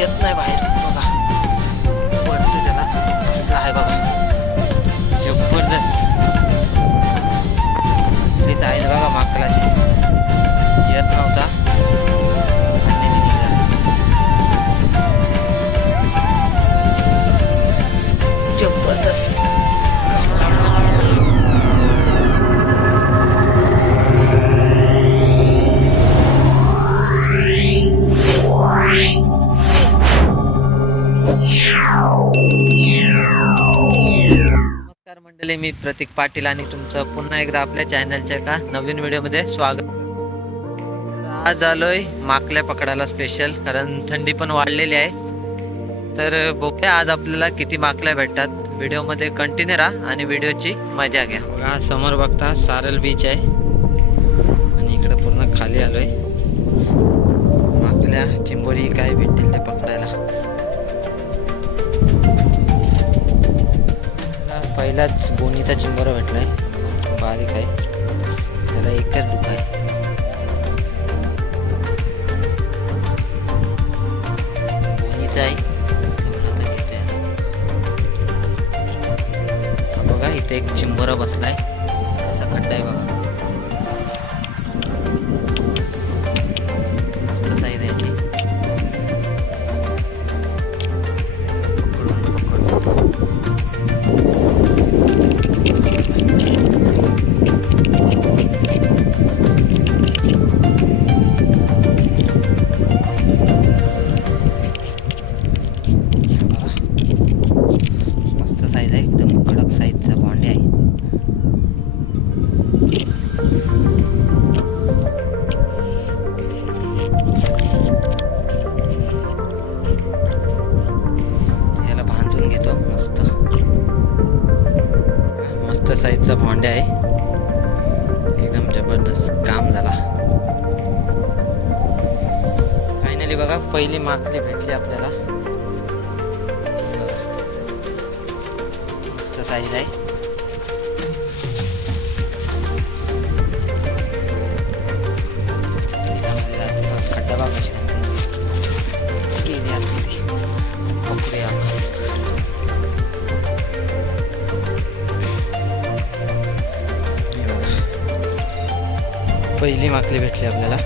येत नाही बाहेर बघा. पडतो त्याला कसला आहे बघा, जबरदस्त कसलीच आहे बघा. माकलाची येत नव्हता आणि निघाला. जबरदस्त नमस्कार मंडळी, मी प्रतीक पाटील आणि तुमचं पुन्हा एकदा आपल्या चॅनलच्या एका नवीन व्हिडिओमध्ये स्वागत. आज आलोय माकल्या पकडायला स्पेशल, कारण थंडी पण वाढलेली आहे. तर बघूया आज आपल्याला किती माकल्या भेटतात. व्हिडिओमध्ये कंटिन्यू राहा आणि व्हिडिओची मजा घ्या. बघा समोर बघता सारल बीच आहे आणि इकडे पूर्ण खाली आलोय. माकल्या चिंबोरी काय भेटतील ते पकडायला. पहिलाच बोनीचा चिंबोरा भेटलाय, बारीक आहे, त्याला एकच दुख आहे. बोनीचा आहे आता घेतोय. बघा इथे एक चिंबोरा बसलाय, कसा खड्डा आहे बघा. मस्त साईज आहे ती. मस्त साईज आहे, एकदम कडक साईजचा भांडे आहे. याला बांधून घेतो. मस्त मस्त साईजचा भांडे आहे, एकदम जबरदस्त काम झाला. फायनली बघा पहिली माकली भेटली आपल्याला. मस्त साईज आहे. खड्डा बघा कशी गेली आतमध्ये. पकडूया पहिली माकली भेटली आपल्याला.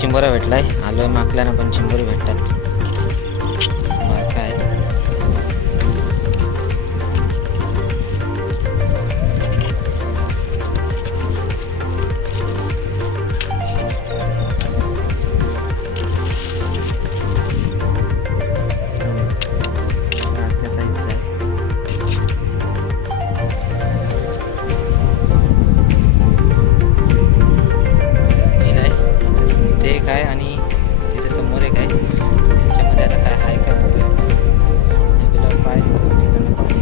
चिंबोरा भेटलाय. आलोय माकल्याना पण चिंबोरी भेटतात. काय काय आणि तिथे समोर एक आहे. त्याच्यामध्ये आता काय आहे काय बघूया आपण. पाय तिकडनं पाणी,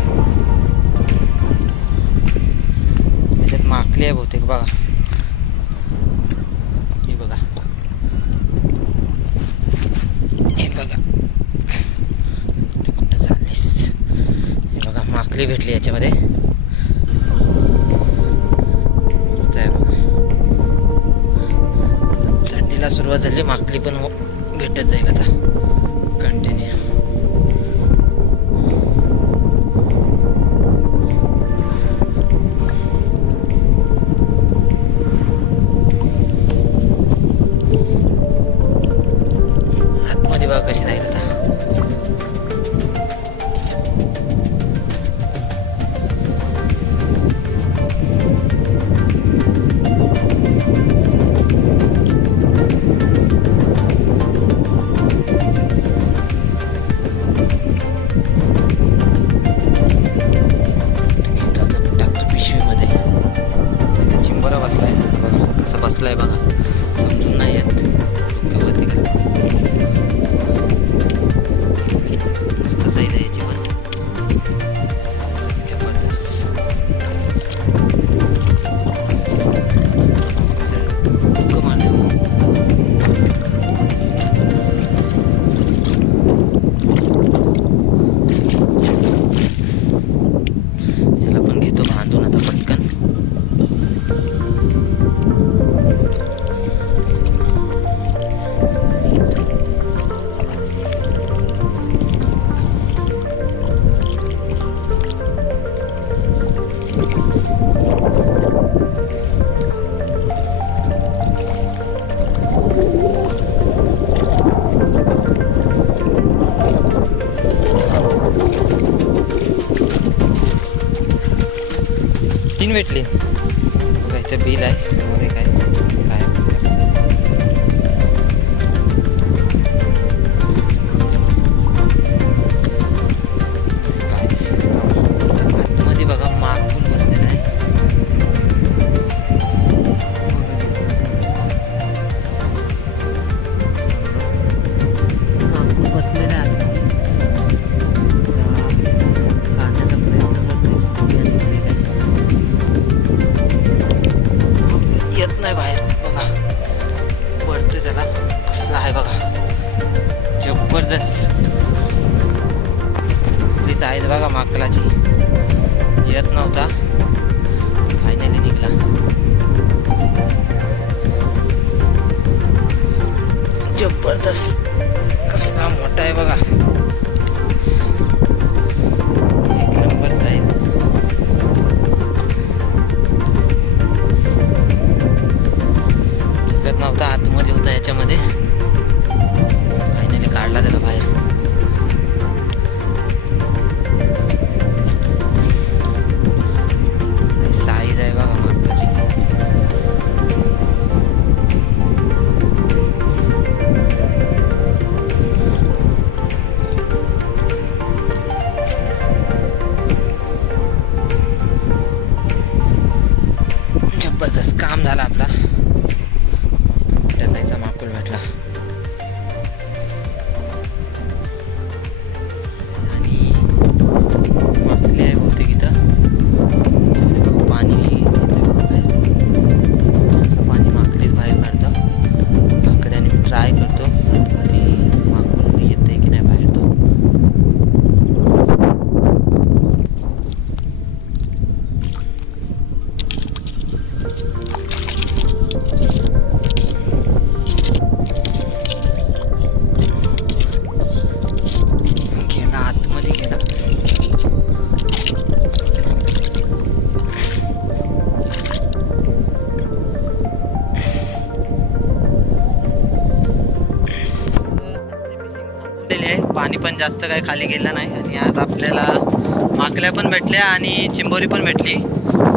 त्याच्यात माकली आहे बहुतेक बघा. हे बघा, हे बघा कुठं चाललीस. हे बघा माकली भेटली याच्यामध्ये. मस्त आहे बघा. थंडीला सुरुवात झाली, माकली पण भेटत जाईल आता कंटिन्यू. आतमध्ये बघा कशी जाईल आता. भेटली बघा. इथं बिल आहे समोर एक आहे काय आतमध्ये बघा माकूल बसलेला आहे. माकूल बसलेला आहे. खाण्याचा प्रयत्न करतोय. येत नाही बाहेर बघा. पडतोय त्याला. कसला आहे बघा. जबरदस्त साईज बघा माकलाची. येत नव्हता फायनली निघला. जबरदस्त कसला मोठा आहे बघा. एक नंबर साईज. दिसत नव्हता आतमध्ये होता याच्यामध्ये. फायनली काढला त्याला बाहेर. साईज आहे बघा माकलाची. जबरदस्त काम झालं आपला. मस्त मोठ्या साईजचा माकूल भेटला. आणि माकली आहे बहुतेक इथं. पाणी येतंय बघा बाहेर. असं पाणी माकलीच बाहेर काढतं. आकड्याने मी ट्राय करतो आतमध्ये माकूल येतंय की नाही बाहेर तो. गेला आतमध्ये गेला. पाणी पण जास्त काही खाली गेलं नाही. आणि आज आपल्याला माकल्या पण भेटल्या आणि चिंबोरी पण भेटली.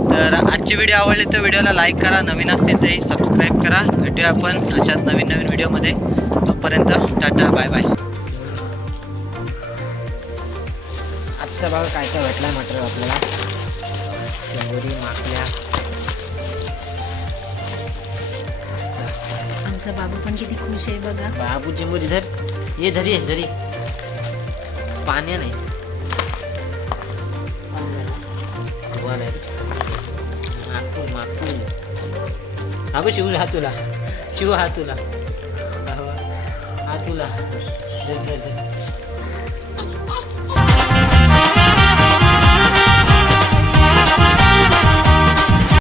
तर आजची व्हिडिओ आवडली तर व्हिडिओला लाईक करा. नवीन असतील तरी सबस्क्राईब करा. भेटूया आपण अशाच नवीन नवीन व्हिडिओमध्ये. तोपर्यंत टाटा बाय बाय. आजचा बघा काय काय भेटला मटेरियल आपल्याला. चिंबोरी माकल्या. आमचा बाबू पण किती खुश आहे बघा. बाबू चिंबोरी धर. ये धरी आहे धरी. पाण्या नाही माकूल माकूल. हा बघ शिव हा तुला. शिव हा तुला. हा तुला. धर धर धर.